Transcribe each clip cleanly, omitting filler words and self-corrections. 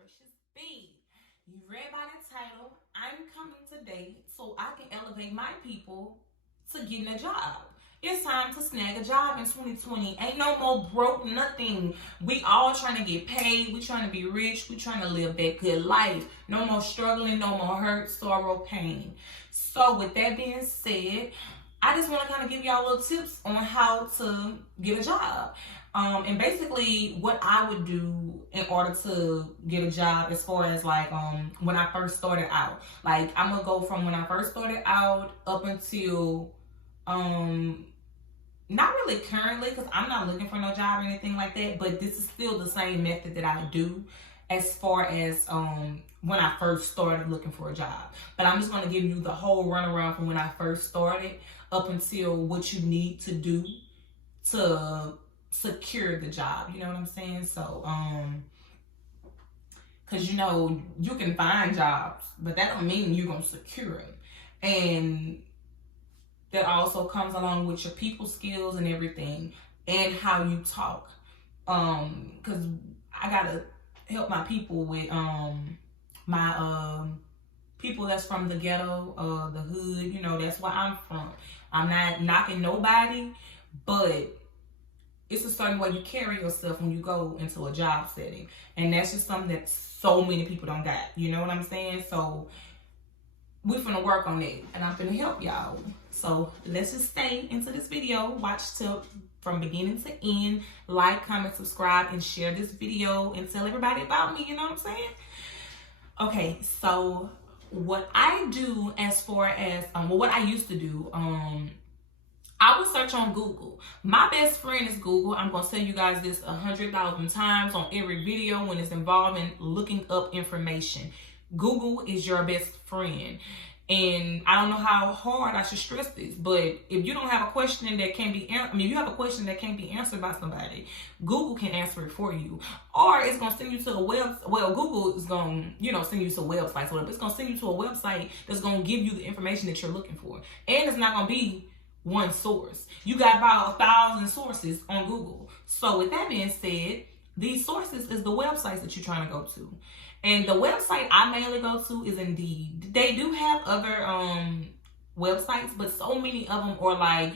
Precious B. You read by the title. I'm coming today so I can elevate my people to getting a job. It's time to snag a job in 2020. Ain't no more broke nothing. We all trying to get paid. We trying to be rich. We trying to live that good life. No more struggling. No more hurt, sorrow, pain. So with that being said, I just want to kind of give y'all little tips on how to get a job. And basically what I would do in order to get a job as far as like when I first started out. Like I'm gonna go from when I first started out up until not really currently, because I'm not looking for no job or anything like that, but this is still the same method that I do as far as when I first started looking for a job. But I'm just going to give you the whole runaround from when I first started up until what you need to do to secure the job. You know what I'm saying? So, because you know, you can find jobs, but that don't mean you're going to secure them. And that also comes along with your people skills and everything and how you talk. Because I got to help my people with my people that's from the ghetto, the hood. You know, that's where I'm from. I'm not knocking nobody, but it's a certain way you carry yourself when you go into a job setting. And that's just something that so many people don't got. You know what I'm saying? So we're finna work on that, and I'm finna help y'all. So let's just stay into this video. Watch till from beginning to end. Like, comment, subscribe, and share this video, and tell everybody about me. You know what I'm saying? Okay, so what I do as far as what I used to do, I would search on Google. My best friend is Google. I'm gonna tell you guys this 100,000 times on every video when it's involving looking up information. Google is your best friend. And I don't know how hard I should stress this, but if you don't have a question that can be, if you have a question that can't be answered by somebody, Google can answer it for you. Or it's going to send you to a Google is going to, send you to websites, whatever. It's going to send you to a website that's going to give you the information that you're looking for. And it's not going to be one source. You got about 1,000 sources on Google. So with that being said, these sources is the websites that you're trying to go to. And the website I mainly go to is Indeed. They do have other websites, but so many of them are like,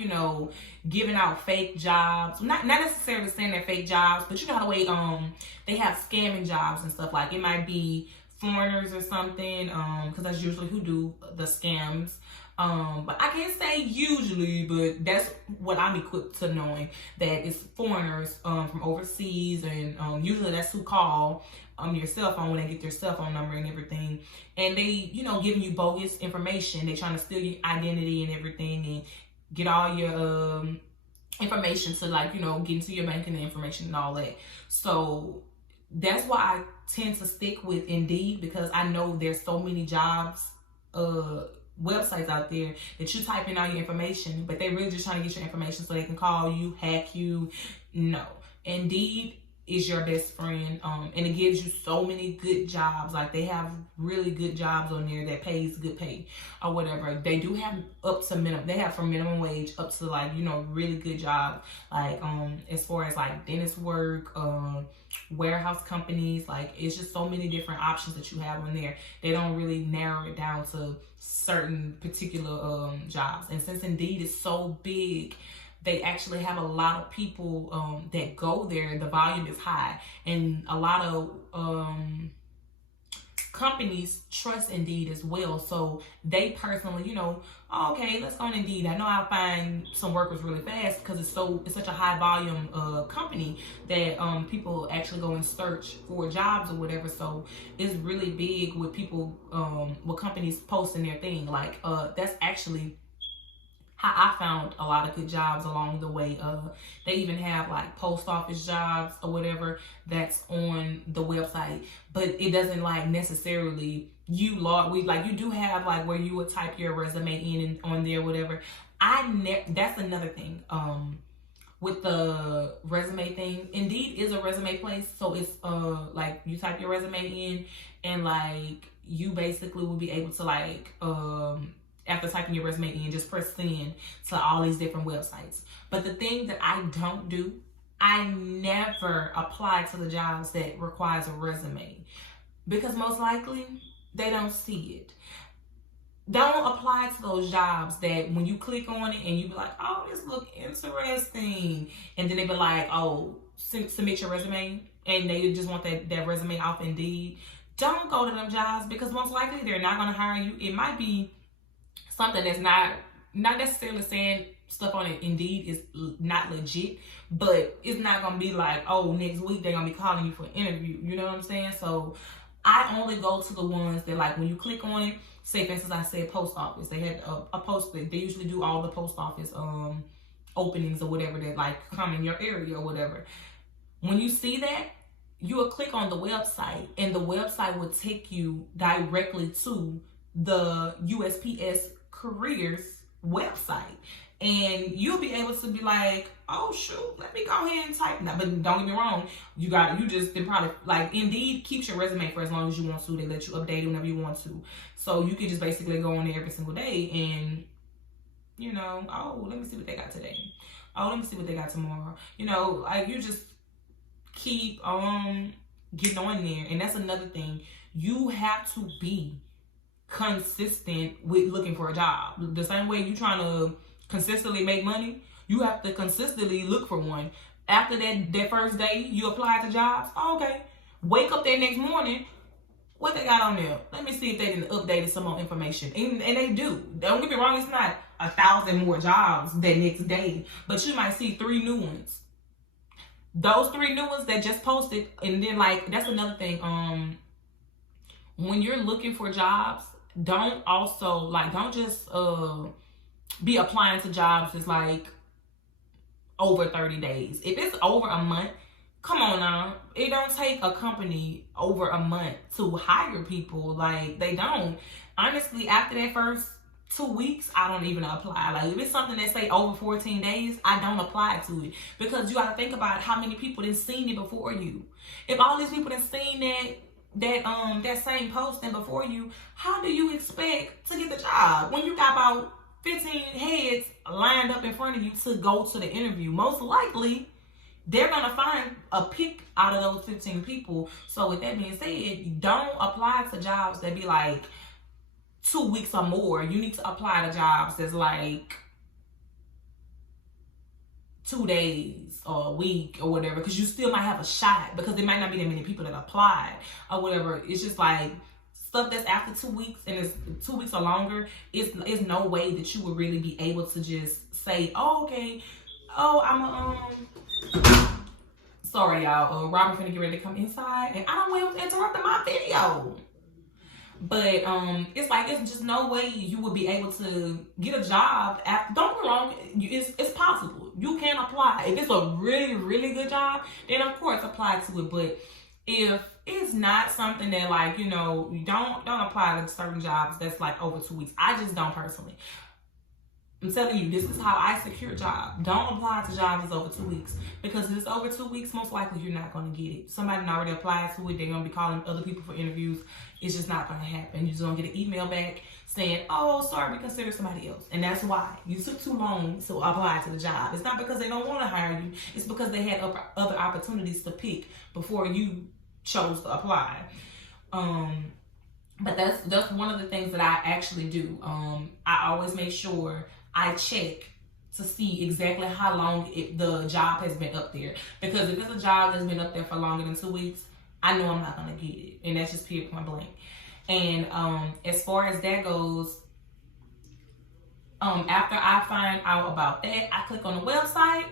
giving out fake jobs. Not necessarily saying they're fake jobs, but you know how the way they have scamming jobs and stuff. Like it might be foreigners or something, because that's usually who do the scams. But I can't say usually, but that's what I'm equipped to knowing, that it's foreigners from overseas, and usually that's who call your cell phone when they get their cell phone number and everything, and they giving you bogus information. They trying to steal your identity and everything and get all your information to get into your banking information and all that. So that's why I tend to stick with Indeed, because I know there's so many jobs websites out there that you type in all your information, but they really just trying to get your information so they can call you, hack you. No, Indeed is your best friend, and it gives you so many good jobs. Like they have really good jobs on there that pays good pay or whatever. They do have up to minimum. They have from minimum wage up to really good jobs. Like as far as like dentist work, warehouse companies. Like it's just so many different options that you have on there. They don't really narrow it down to certain particular jobs. And since Indeed is so big, they actually have a lot of people that go there. The volume is high, and a lot of companies trust Indeed as well. So they personally, okay, let's go on Indeed. I know I'll find some workers really fast because it's such a high volume company that people actually go and search for jobs or whatever. So it's really big with people, with companies posting their thing. Like that's actually how I found a lot of good jobs along the way. They even have like post office jobs or whatever that's on the website, but it doesn't like necessarily you do have like where you would type your resume in and on there, whatever. That's another thing. With the resume thing, Indeed is a resume place, so it's like you type your resume in, and like you basically will be able to after typing your resume in, just press send to all these different websites. But the thing that I don't do, I never apply to the jobs that requires a resume. because most likely they don't see it. Don't apply to those jobs that when you click on it and you be like, oh, this look interesting. And then they be like, oh, submit your resume. And they just want that resume off Indeed. Don't go to them jobs because most likely they're not going to hire you. It might be something that's not necessarily saying stuff on it Indeed is not legit, but it's not going to be like, oh, next week they're going to be calling you for an interview. You know what I'm saying? So I only go to the ones that, like, when you click on it, say, for instance, I said post office. They had a post, they usually do all the post office openings or whatever that, like, come in your area or whatever. When you see that, you will click on the website, and the website will take you directly to the USPS careers website. And you'll be able to be like, oh shoot, let me go ahead and type that. But don't get me wrong, they probably, like, Indeed keeps your resume for as long as you want to. They let you update it whenever you want to. So you can just basically go on there every single day and, you know, oh, let me see what they got today. Oh, let me see what they got tomorrow. You know, like, you just keep getting on there. And that's another thing. You have to be consistent with looking for a job. The same way you trying to consistently make money, you have to consistently look for one. After that first day you apply to jobs, okay, wake up that next morning, what they got on there? Let me see if they didn't update some more information. And they do. Don't get me wrong, it's not 1,000 more jobs that next day, but you might see 3 new ones. Those 3 new ones that just posted. And then, like, that's another thing. When you're looking for jobs, don't just be applying to jobs that's like over 30 days. If it's over a month, come on now. It don't take a company over a month to hire people. Like, they don't. Honestly, after that first 2 weeks, I don't even apply. Like, if it's something that say over 14 days, I don't apply to it. Because you gotta think about how many people done seen it before you. If all these people done seen that same posting before you, how do you expect to get the job when you got about 15 heads lined up in front of you to go to the interview? Most likely, they're going to find a pick out of those 15 people. So with that being said, don't apply to jobs that be like 2 weeks or more. You need to apply to jobs that's like 2 days or a week or whatever, because you still might have a shot, because there might not be that many people that applied or whatever. It's just like stuff that's after 2 weeks and it's 2 weeks or longer. It's no way that you would really be able to just say, oh, okay, oh, sorry y'all, Robert finna get ready to come inside and I don't want him interrupting my video. But it's like, it's just no way you would be able to get a job. Don't get me wrong, it's possible. You can apply. If it's a really, really good job, then of course apply to it. But if it's not something that, like, you know, you don't apply to certain jobs that's like over 2 weeks. I just don't personally. I'm telling you, this is how I secure a job. Don't apply to jobs that's over 2 weeks. Because if it's over 2 weeks, most likely you're not going to get it. Somebody already applied to it. They're going to be calling other people for interviews. It's just not going to happen. You're just going to get an email back saying, oh, sorry, we consider somebody else. And that's why you took too long to apply to the job. It's not because they don't want to hire you. It's because they had other opportunities to pick before you chose to apply. But that's one of the things that I actually do. I always make sure I check to see exactly how long the job has been up there. Because if it's a job that's been up there for longer than 2 weeks, I know I'm not going to get it. And that's just period point blank. And as far as that goes, after I find out about that, I click on the website,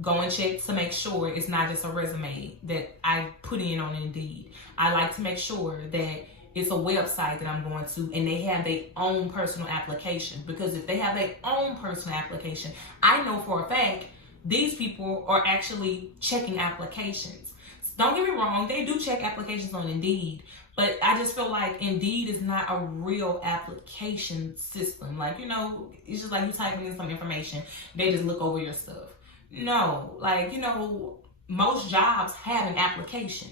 go and check to make sure it's not just a resume that I put in on Indeed. I like to make sure that it's a website that I'm going to and they have their own personal application. Because if they have their own personal application, I know for a fact these people are actually checking applications. Don't get me wrong, they do check applications on Indeed, but I just feel like Indeed is not a real application system. Like, you know, it's just like you typing in some information, they just look over your stuff. No, like, you know, most jobs have an application.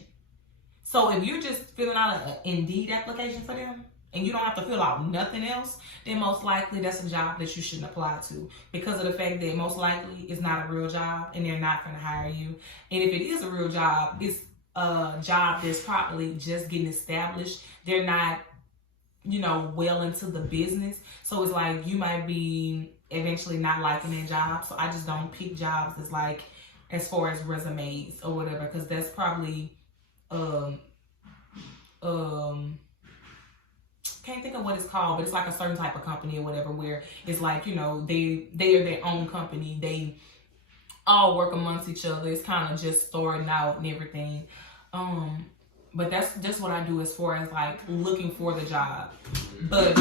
So if you're just filling out an Indeed application for them and you don't have to fill out nothing else, then most likely that's a job that you shouldn't apply to, because of the fact that most likely it's not a real job and they're not going to hire you. And if it is a real job, it's a job that's probably just getting established. They're not, well into the business. So it's like you might be eventually not liking that job. So I just don't pick jobs as like, as far as resumes or whatever, because that's probably, can't think of what it's called, but it's like a certain type of company or whatever, where it's like, they are their own company. They all work amongst each other. It's kind of just starting out and everything. But that's just what I do as far as like looking for the job. But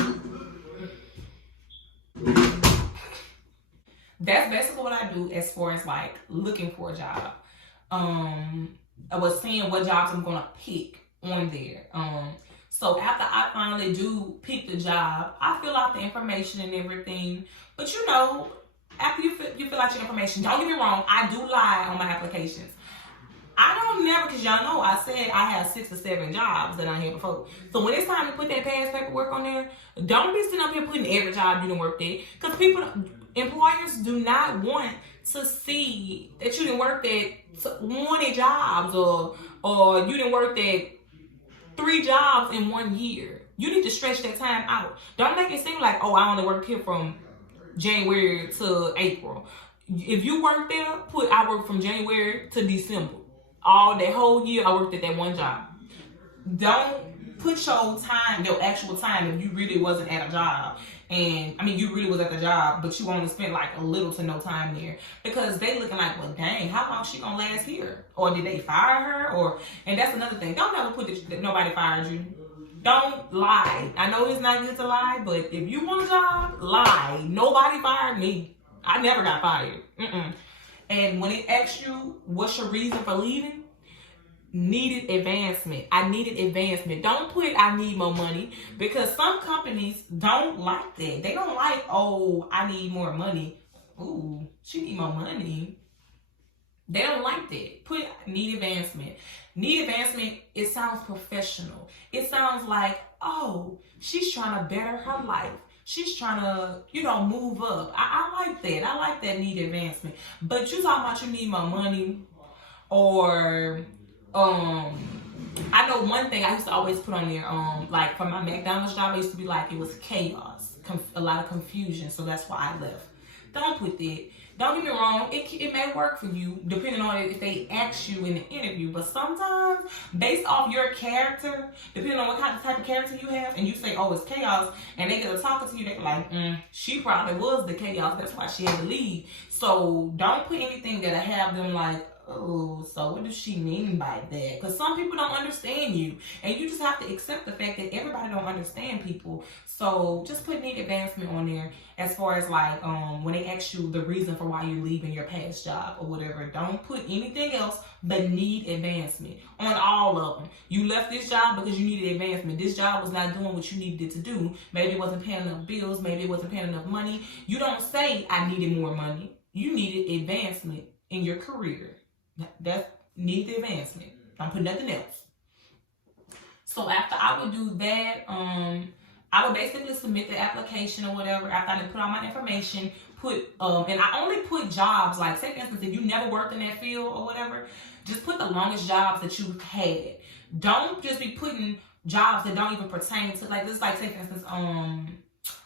that's basically what I do as far as like looking for a job. I was seeing what jobs I'm gonna pick on there. So after I finally do pick the job, I fill out the information and everything. But after you fill out your information, don't get me wrong, I do lie on my applications. I don't never, because y'all know I said I have 6 or 7 jobs that I had before. So when it's time to put that past paperwork on there, don't be sitting up here putting every job you done worked at. Because employers do not want to see that you done worked at 20 jobs or you done worked at 3 jobs in 1 year. You need to stretch that time out. Don't make it seem like, I only worked here from January to April. If you work there, I worked from January to December. All that whole year, I worked at that one job. Don't put your time, your actual time, if you really wasn't at a job. And you really was at the job, but you only spent like a little to no time there, because they looking like, well, dang, how long she gonna last here? Or did they fire her? And that's another thing. Don't ever put that nobody fired you. Don't lie. I know it's not good to lie, but if you want a job, lie. Nobody fired me. I never got fired. And when it asks you, what's your reason for leaving? Needed advancement. I needed advancement. Don't put I need more money, because some companies don't like that. They don't like, I need more money. Ooh, she need more money. They don't like that. Put need advancement. Need advancement, it sounds professional. It sounds like, she's trying to better her life. She's trying to, move up. I like that. I like that need advancement. But you talking about you need more money, or I know one thing I used to always put on there, like for my McDonald's job, I used to be like, it was chaos, a lot of confusion, so that's why I left. Don't put that. Don't get me wrong, it may work for you, depending on if they ask you in the interview, but sometimes, based off your character, depending on what type of character you have, and you say, it's chaos, and they get to talking to you, they're like, she probably was the chaos, that's why she had to leave. So don't put anything that'll have them like, so what does she mean by that? Because some people don't understand you, and you just have to accept the fact that everybody don't understand people. So just put need advancement on there, as far as like when they ask you the reason for why you're leaving your past job or whatever. Don't put anything else but need advancement on all of them. You left this job because you needed advancement. This job was not doing what you needed it to do. Maybe it wasn't paying enough bills. Maybe it wasn't paying enough money. You don't say I needed more money. You needed advancement in your career. That needs advancement. Don't put nothing else. So after I would do that, I would basically submit the application or whatever. After I put all my information, and I only put jobs, like say for instance, if you never worked in that field or whatever, just put the longest jobs that you've had. Don't just be putting jobs that don't even pertain to, like this, like say for instance,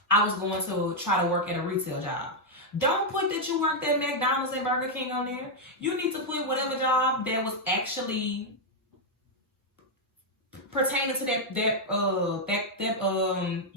I was going to try to work at a retail job. Don't put that you worked at McDonald's and Burger King on there. You need to put whatever job that was actually pertaining to that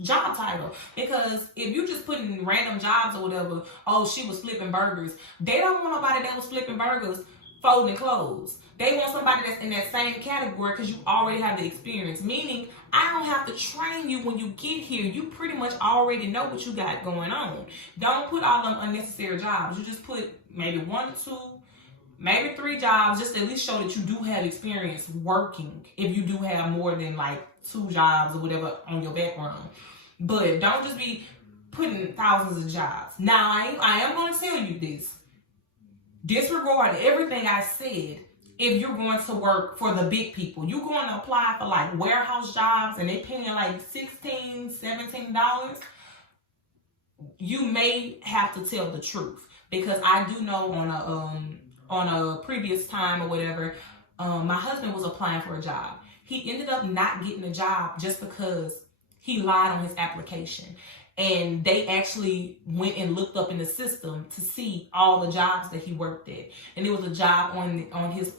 job title. Because if you just putting random jobs or whatever, she was flipping burgers. They don't want nobody that was flipping burgers folding clothes. They want somebody that's in that same category because you already have the experience. Meaning, I don't have to train you when you get here. You pretty much already know what you got going on. Don't put all them unnecessary jobs. You just put maybe 1, 2, maybe 3 jobs, just to at least show that you do have experience working. If you do have more than like 2 jobs or whatever on your background. But don't just be putting thousands of jobs. Now, I am going to tell you this. Disregard everything I said. If you're going to work for the big people, you're going to apply for like warehouse jobs and they're paying like $16, $17, you may have to tell the truth. Because I do know on a previous time or whatever, my husband was applying for a job. He ended up not getting a job just because he lied on his application. And they actually went and looked up in the system to see all the jobs that he worked at. And there was a job on his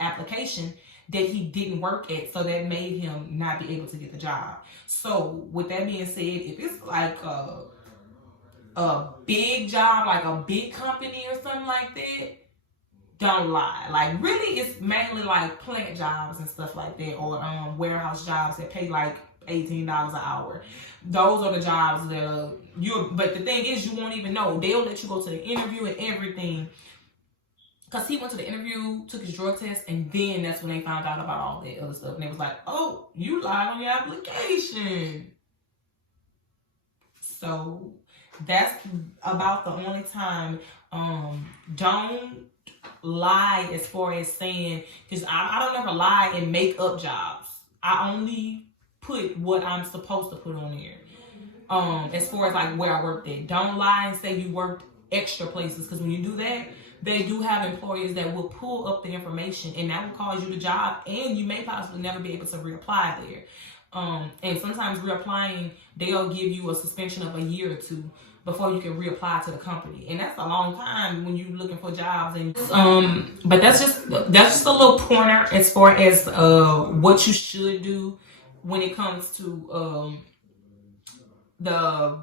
application that he didn't work at, so that made him not be able to get the job. So with that being said, if it's like a big job, like a big company or something like that, don't lie. Like, really, it's mainly like plant jobs and stuff like that, or warehouse jobs that pay like $18 an hour. Those are the jobs that but the thing is, you won't even know. They'll let you go to the interview and everything. Because he went to the interview, took his drug test, and then that's when they found out about all that other stuff. And they was like, oh, you lied on your application. So that's about the only time. Don't lie as far as saying, because I don't ever lie and make up jobs. I only put what I'm supposed to put on there. As far as like where I worked at. Don't lie and say you worked extra places, because when you do that, they do have employers that will pull up the information, and that will cause you the job, and you may possibly never be able to reapply there. And sometimes reapplying, they'll give you a suspension of a year or two before you can reapply to the company, and that's a long time when you're looking for jobs. And but that's just a little pointer as far as what you should do when it comes to the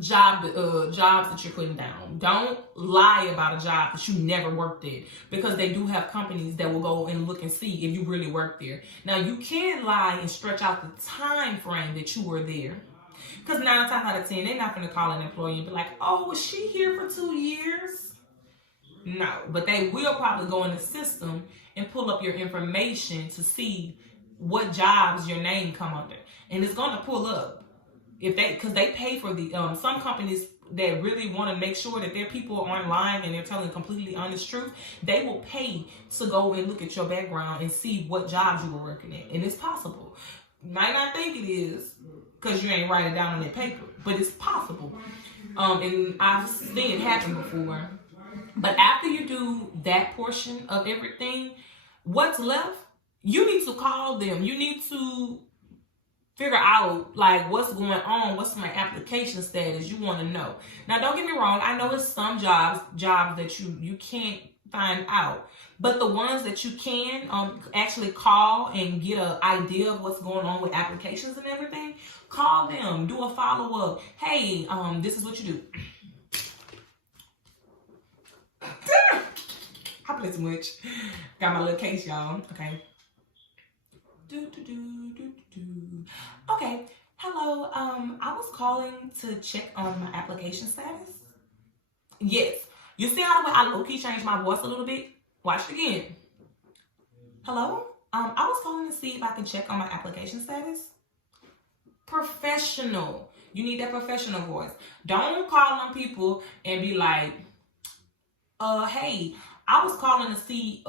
jobs that you're putting down. Don't lie about a job that you never worked at, because they do have companies that will go and look and see if you really worked there. Now, you can lie and stretch out the time frame that you were there, because 9 times out of 10, they're not going to call an employee and be like, oh, was she here for 2 years? No, but they will probably go in the system and pull up your information to see what jobs your name come under, and it's going to pull up. Because they pay for the some companies that really want to make sure that their people aren't lying and they're telling completely honest truth, they will pay to go and look at your background and see what jobs you were working at. And it's possible. Might not think it is because you ain't write it down on that paper, but it's possible. And I've seen it happen before. But after you do that portion of everything, what's left, you need to call them. You need to figure out like what's going on, what's my application status. You want to know. Now, don't get me wrong, I know it's some jobs that you can't find out, but the ones that you can actually call and get an idea of what's going on with applications and everything, call them, do a follow-up. Hey, this is what you do. I play too much. Got my little case, y'all. Okay. Okay, hello. I was calling to check on my application status. Yes. You see how the way I low-key changed my voice a little bit? Watch it again. Hello? I was calling to see if I can check on my application status. Professional. You need that professional voice. Don't call on people and be like, hey, I was calling to see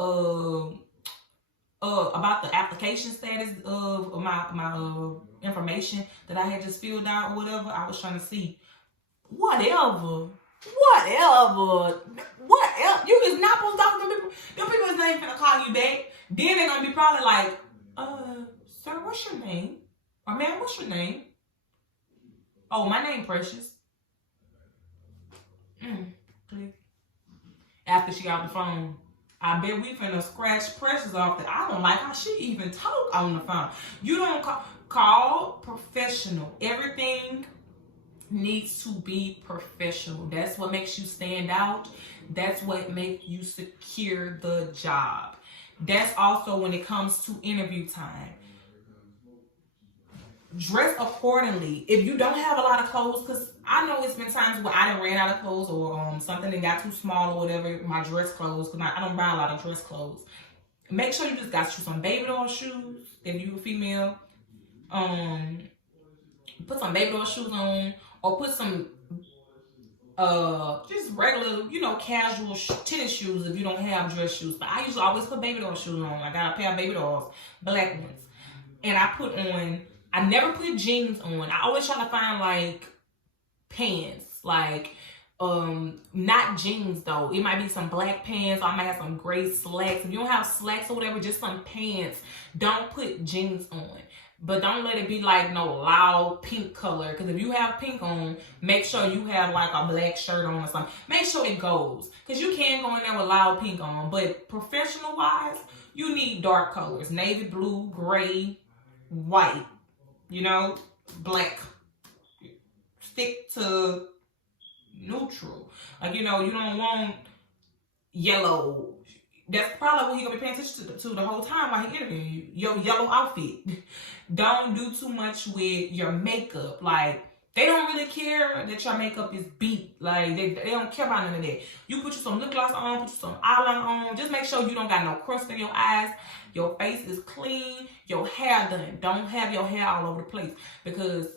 about the application status of my information that I had just filled out or whatever. I was trying to see whatever. You is not supposed to talk to them people. Them people is not even gonna call you back. Then they're gonna be probably like, sir, what's your name? Or ma'am, what's your name? Oh, my name Precyous. Click. After she got the phone, I bet we finna scratch Precyous off that. I don't like how she even talk on the phone. You don't call professional. Everything needs to be professional. That's what makes you stand out. That's what makes you secure the job. That's also when it comes to interview time. Dress accordingly. If you don't have a lot of clothes, because I know it's been times where I done ran out of clothes or something that got too small or whatever, my dress clothes, because I don't buy a lot of dress clothes. Make sure you just got you some baby doll shoes if you're a female. Put some baby doll shoes on, or put some just regular, casual tennis shoes if you don't have dress shoes. But I usually always put baby doll shoes on. I got a pair of baby dolls, black ones. And I never put jeans on. I always try to find like pants, like Not jeans though. It might be some black pants, or I might have some gray slacks. If you don't have slacks or whatever, just some pants. Don't put jeans on. But don't let it be like no loud pink color. Because if you have pink on, make sure you have like a black shirt on or something. Make sure it goes. Because you can go in there with loud pink on. But professional wise, you need dark colors. Navy blue, gray, white. You know, black. Stick to neutral. Like, you know, you don't want yellow. That's probably what you're going to be paying attention to the whole time while he's interviewing you. Your yellow outfit. Don't do too much with your makeup. Like, they don't really care that your makeup is beat. Like, they don't care about none of that. You put you some lip gloss on, put you some eyeliner on. Just make sure you don't got no crust in your eyes. Your face is clean. Your hair done. Don't have your hair all over the place. Because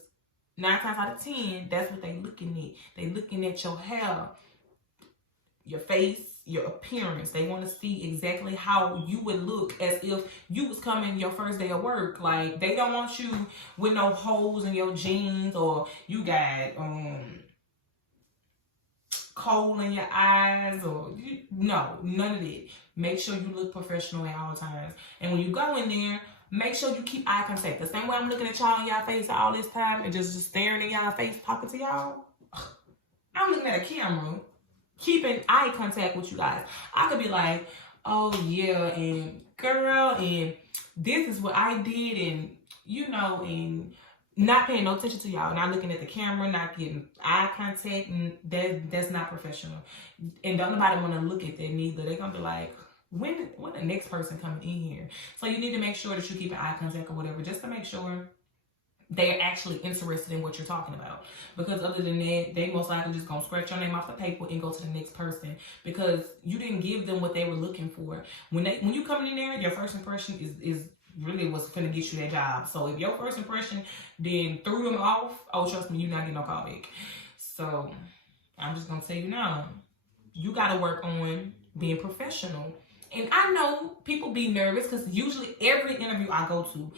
9 times out of 10, that's what they looking at. They looking at your hair, your face, your appearance. They want to see exactly how you would look as if you was coming your first day of work. Like, they don't want you with no holes in your jeans, or you got coal in your eyes, or no, none of that. Make sure you look professional at all times. And when you go in there, make sure you keep eye contact. The same way I'm looking at y'all in y'all face all this time and just staring in y'all face, talking to y'all. I'm looking at a camera, keeping eye contact with you guys. I could be like, oh yeah, and girl, and this is what I did, and you know, and not paying no attention to y'all, not looking at the camera, not getting eye contact, and that's not professional. And don't nobody want to look at that neither. They're gonna be like, when the next person coming in here? So you need to make sure that you keep an eye contact or whatever, just to make sure they're actually interested in what you're talking about. Because other than that, they most likely just gonna scratch your name off the paper and go to the next person, because you didn't give them what they were looking for. When you come in there, your first impression is really what's gonna get you that job. So if your first impression then threw them off, oh, trust me, you're not getting no call back. So I'm just gonna tell you now, you gotta work on being professional. And I know people be nervous, because usually every interview I go to,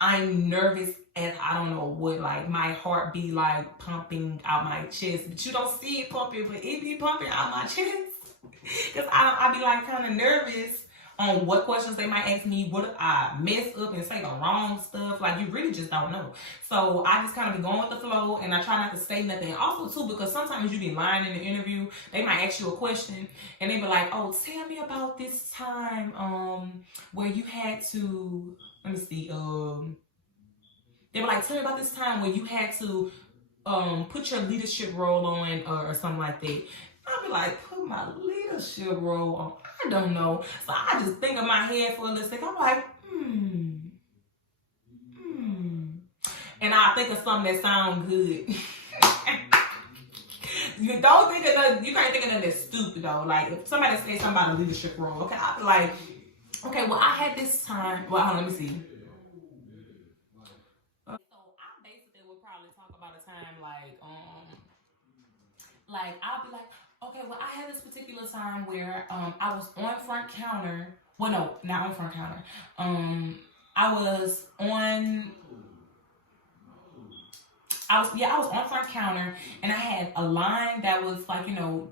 I'm nervous, and I don't know what, like my heart be like pumping out my chest, but you don't see it pumping, but it be pumping out my chest. Because I be like kind of nervous on what questions they might ask me, what if I mess up and say the wrong stuff. Like, you really just don't know. So I just kind of be going with the flow, and I try not to say nothing. Also too, because sometimes you be lying in the interview. They might ask you a question and they be like, oh, tell me about this time where you had to, let me see, they were like, tell me about this time where you had to put your leadership role on, or something like that. I'll be like, put my leadership role on. I don't know. So I just think in my head for a little second. I'm like, and I think of something that sounds good. You don't think of nothing, you can't think of nothing that's stupid though. Like, if somebody says something about a leadership role, okay, I'll be like, okay, well, I had this time. Well, hold on, let me see. So I basically would probably talk about a time like I'll be like, okay, well, I had this particular time where I was on front counter. Well, no, not on front counter. I was on front counter, and I had a line that was like, you know,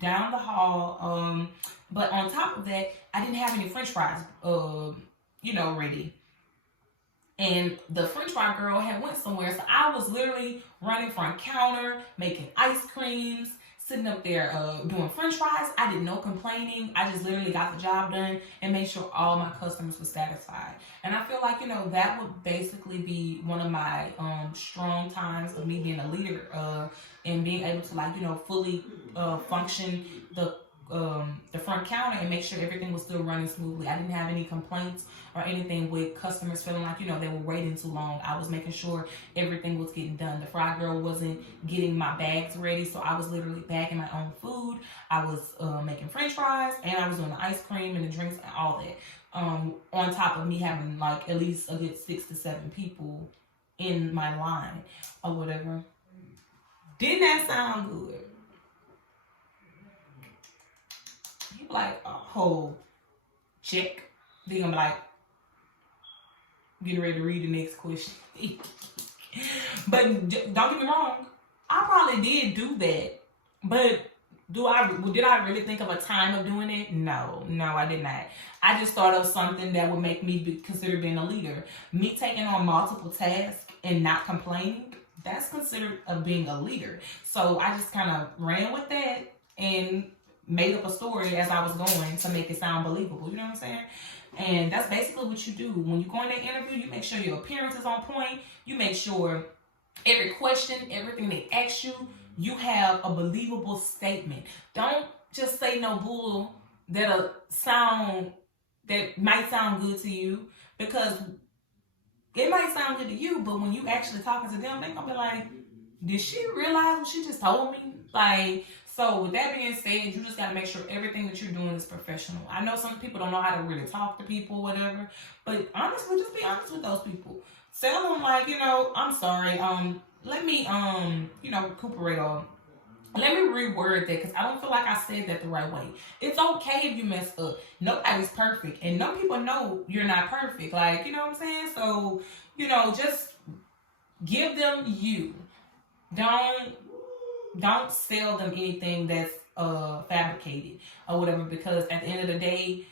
down the hall. But on top of that, I didn't have any French fries, ready. And the French fry girl had went somewhere, so I was literally running front counter, making ice creams, sitting up there doing French fries. I did no complaining. I just literally got the job done and made sure all my customers were satisfied. And I feel like, that would basically be one of my strong times of me being a leader and being able to fully function the front counter and make sure everything was still running smoothly. I didn't have any complaints or anything with customers feeling like, they were waiting too long. I was making sure everything was getting done. The fry girl wasn't getting my bags ready, so I was literally bagging my own food. I was making French fries, and I was doing the ice cream and the drinks and all that. On top of me having at least a good 6 to 7 people in my line or whatever. Didn't that sound good? Like a whole check. Then I'm like, getting ready to read the next question. But don't get me wrong, I probably did do that But did I really think of a time of doing it? No, I did not. I just thought of something that would make me be considered being a leader. Me taking on multiple tasks and not complaining, that's considered being a leader. So I just kind of ran with that and made up a story as I was going to make it sound believable. You know what I'm saying? And that's basically what you do. When you go in that interview, you make sure your appearance is on point. You make sure every question, everything they ask you, you have a believable statement. Don't just say no bull that might sound good to you, because it might sound good to you, but when you actually talking to them, they're gonna be like, did she realize what she just told me? Like, so with that being said, you just gotta make sure everything that you're doing is professional. I know some people don't know how to really talk to people, whatever, but honestly, just be honest with those people. Tell them, like, I'm sorry, let me, recuperate on. Let me reword that, because I don't feel like I said that the right way. It's okay if you mess up. Nobody's perfect. And no people know you're not perfect. Like, you know what I'm saying? So, just give them you. Don't sell them anything that's fabricated or whatever, because at the end of the day,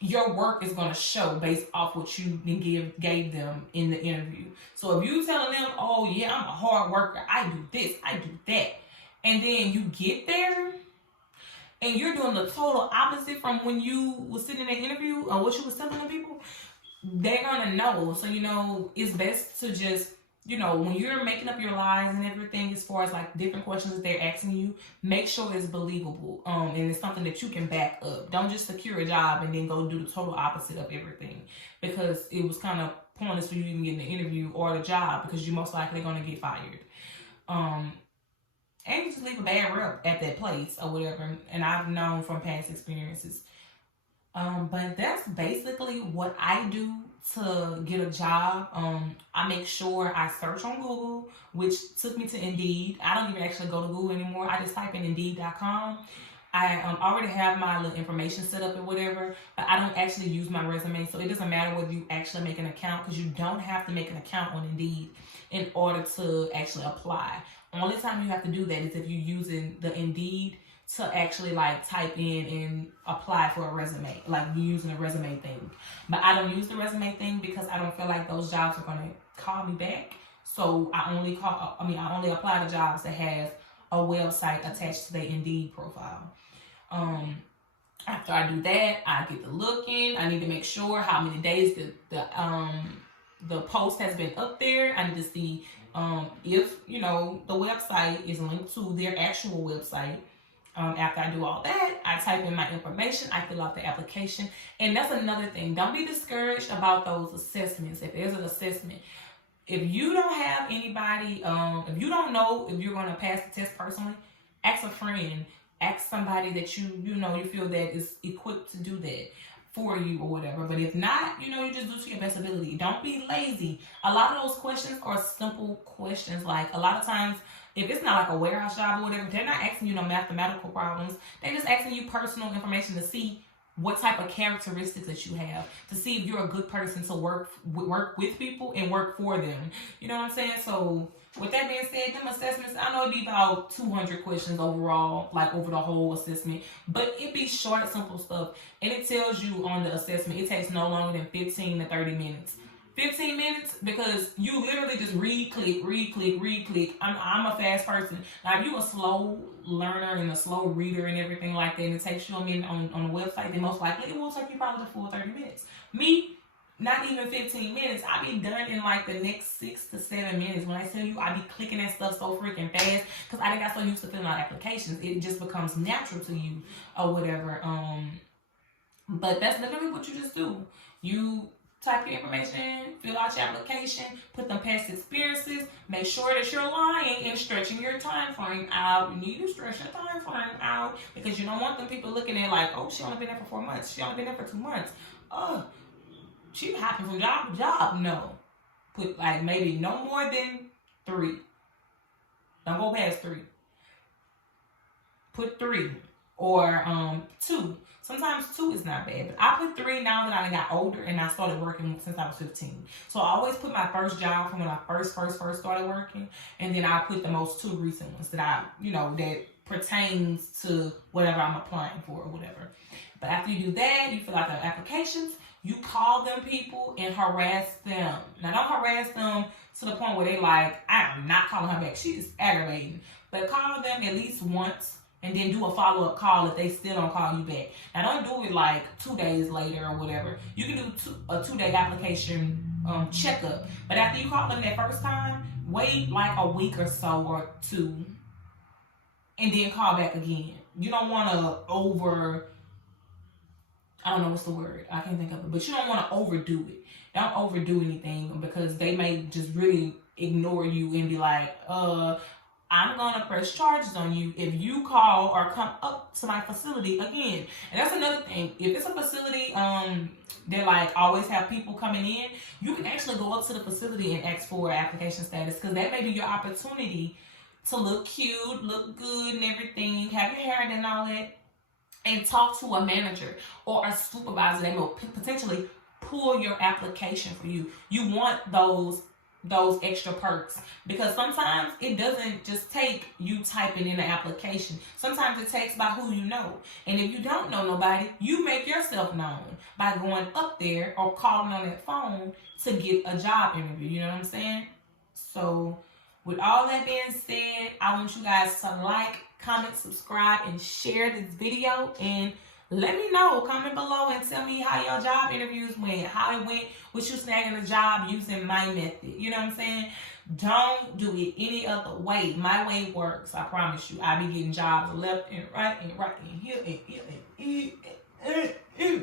your work is going to show based off what you gave them in the interview. So if you telling them, oh yeah, I'm a hard worker, I do this, I do that, and then you get there and you're doing the total opposite from when you was sitting in that interview or what you was telling the people, they're going to know. So, it's best to just, when you're making up your lies and everything, as far as like different questions that they're asking you, make sure it's believable. And it's something that you can back up. Don't just secure a job and then go do the total opposite of everything, because it was kind of pointless for you even getting the interview or the job, because you're most likely going to get fired. And you just leave a bad rep at that place or whatever. And I've known from past experiences. But that's basically what I do to get a job. I make sure I search on Google, which took me to Indeed. I don't even actually go to Google anymore. I just type in Indeed.com. I already have my little information set up or whatever, but I don't actually use my resume. So it doesn't matter whether you actually make an account, because you don't have to make an account on Indeed in order to actually apply. Only time you have to do that is if you're using the Indeed to actually like type in and apply for a resume, like you're using a resume thing. But I don't use the resume thing because I don't feel like those jobs are going to call me back. So I only apply to jobs that have a website attached to their Indeed profile. After I do that, I get to looking. I need to make sure how many days the post has been up there. I need to see if the website is linked to their actual website. After I do all that, I type in my information, I fill out the application. And that's another thing. Don't be discouraged about those assessments. If there's an assessment, if you don't have anybody, if you don't know if you're going to pass the test personally, ask a friend, ask somebody that you feel that is equipped to do that for you or whatever. But if not, you just do to your best ability. Don't be lazy. A lot of those questions are simple questions. Like a lot of times, if it's not like a warehouse job or whatever, they're not asking you no mathematical problems. They're just asking you personal information to see what type of characteristics that you have, to see if you're a good person to work with people and work for them. You know what I'm saying? So with that being said, them assessments, I know it'd be about 200 questions overall, like over the whole assessment, but it'd be short, simple stuff. And it tells you on the assessment, it takes no longer than 15 to 30 minutes. 15 minutes, because you literally just read, click. I'm a fast person. Now, if you're a slow learner and a slow reader and everything like that, and it takes you a minute on the website, then most likely it will take you probably the full 30 minutes. Me, not even 15 minutes. I be done in like the next 6 to 7 minutes. When I tell you, I be clicking that stuff so freaking fast, because I got so used to filling out applications. It just becomes natural to you or whatever. But that's literally what you just do. You type your information in, fill out your application, put them past experiences, make sure that you're lying and stretching your time frame out. You need to stretch your time frame out, because you don't want them people looking at like, oh, she only been there for 4 months. She only been there for 2 months. Oh, she hopping from job to job. No. Put like maybe no more than 3. Don't go past 3. Put 3 or 2. Sometimes 2 is not bad, but I put 3 now that I got older and I started working since I was 15. So I always put my first job from when I first started working, and then I put the most 2 recent ones that I, that pertains to whatever I'm applying for or whatever. But after you do that, you fill out the applications, you call them people and harass them. Now, don't harass them to the point where they like, I am not calling her back. She is aggravating. But call them at least once and then do a follow-up call if they still don't call you back. Now, don't do it like 2 days later or whatever. You can do a 2-day application checkup. But after you call them that first time, wait like a week or so or 2 and then call back again. You don't want to I don't know what's the word. I can't think of it. But you don't want to overdo it. Don't overdo anything because they may just really ignore you and be like, I'm going to press charges on you if you call or come up to my facility again. And that's another thing. If it's a facility they like always have people coming in, you can actually go up to the facility and ask for application status because that may be your opportunity to look cute, look good and everything, have your hair and all that, and talk to a manager or a supervisor that will potentially pull your application for you. You want those extra perks because sometimes it doesn't just take you typing in the application. Sometimes it takes by who you know. And if you don't know nobody, you make yourself known by going up there or calling on that phone to get a job interview. You know what I'm saying? So with all that being said, I want you guys to like, comment, subscribe, and share this video. And let me know. Comment below and tell me how your job interviews went. How it went with you snagging a job using my method. You know what I'm saying? Don't do it any other way. My way works. I promise you. I be getting jobs left and right and here and here and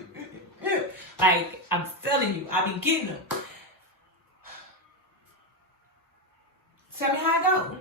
like, I'm telling you, I be getting them. Tell me how it go.